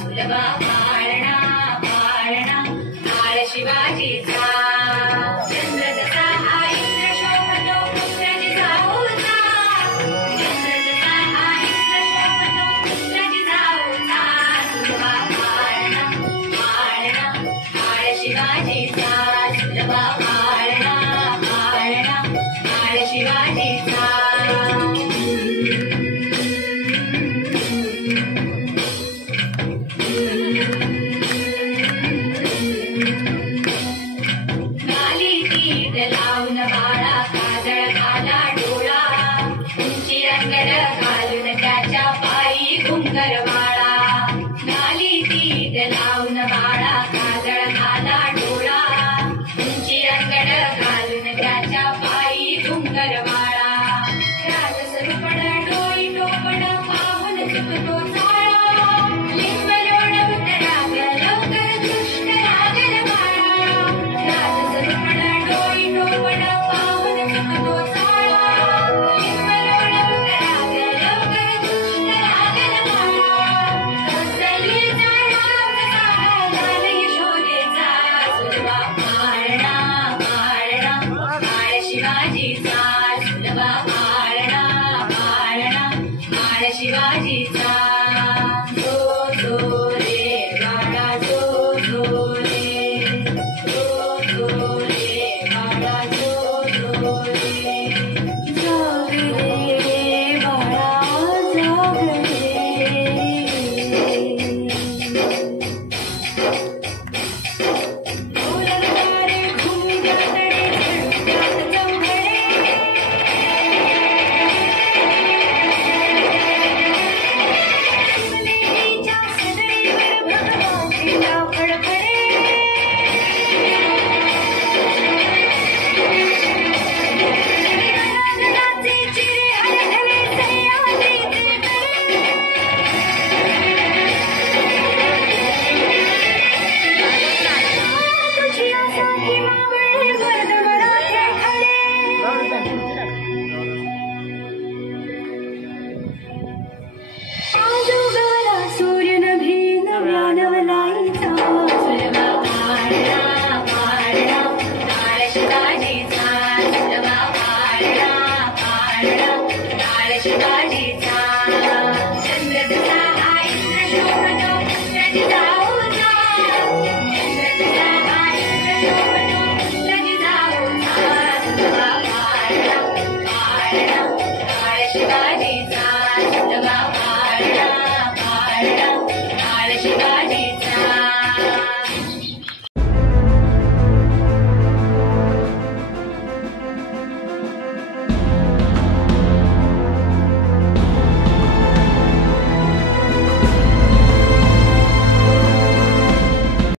सुलभा पाळणा पाळणा काळ शिवाजीचा चंद्र जसा हा इंद्र शोभतो पुत्र जिजाऊचा चंद्र जसा हा इंद्र शोभतो पुत्र जिजाऊचा सुलभा पाळणा पाळणा काळ शिवाजीचा सुलभा पाळणा पाळणा काळ शिवाजीचा लावून बाळा काजळ काला डोळा उंची रंगड घालून त्याच्या पायी घुंगर वाळा घाली तीग लावून बाळा काजळ काला डोळा उंची रंगड घालून त्याच्या पायी घुंगर वाळा राजसरूपण डोळी टोपण पाहून चुकतो चाळा लिंब लोळवत राग लवकर दुष्ट लागल बाळा राजसरूपण डोळी टोपण पाहून चुकतो चाळा लिंब लोळवत राग लवकर दुष्ट लागल बाळा कसली जाणार झाला यशोदेचा सुलभा पाळणा पाळणा काळ शिवाजीचा सुलभा पाळणा पाळणा काळ शिवाजीचा जो जो रे बाळा जो जो रे जो जो रे बाळा जो जो रे जाग रे बाळा जाग रे घुमत्यात चौघडे मुलीच्या सदरीवर भगवानची नाव फडफडे गणाचे चिरे हळहळे सह्याद्रीचे कडे तुझी आसाही मावळे वर्णभराचे खडे आजोगाला सूर्य नभी नव्या नवलाईचा सुलभा पाळणा पाळणा काळ शिवाजीचा सुलभा पाळणा पाळणा काळ शिवाजीचा चंद्र जसा हा इंद्र शोभतो पुत्र जिजाऊचा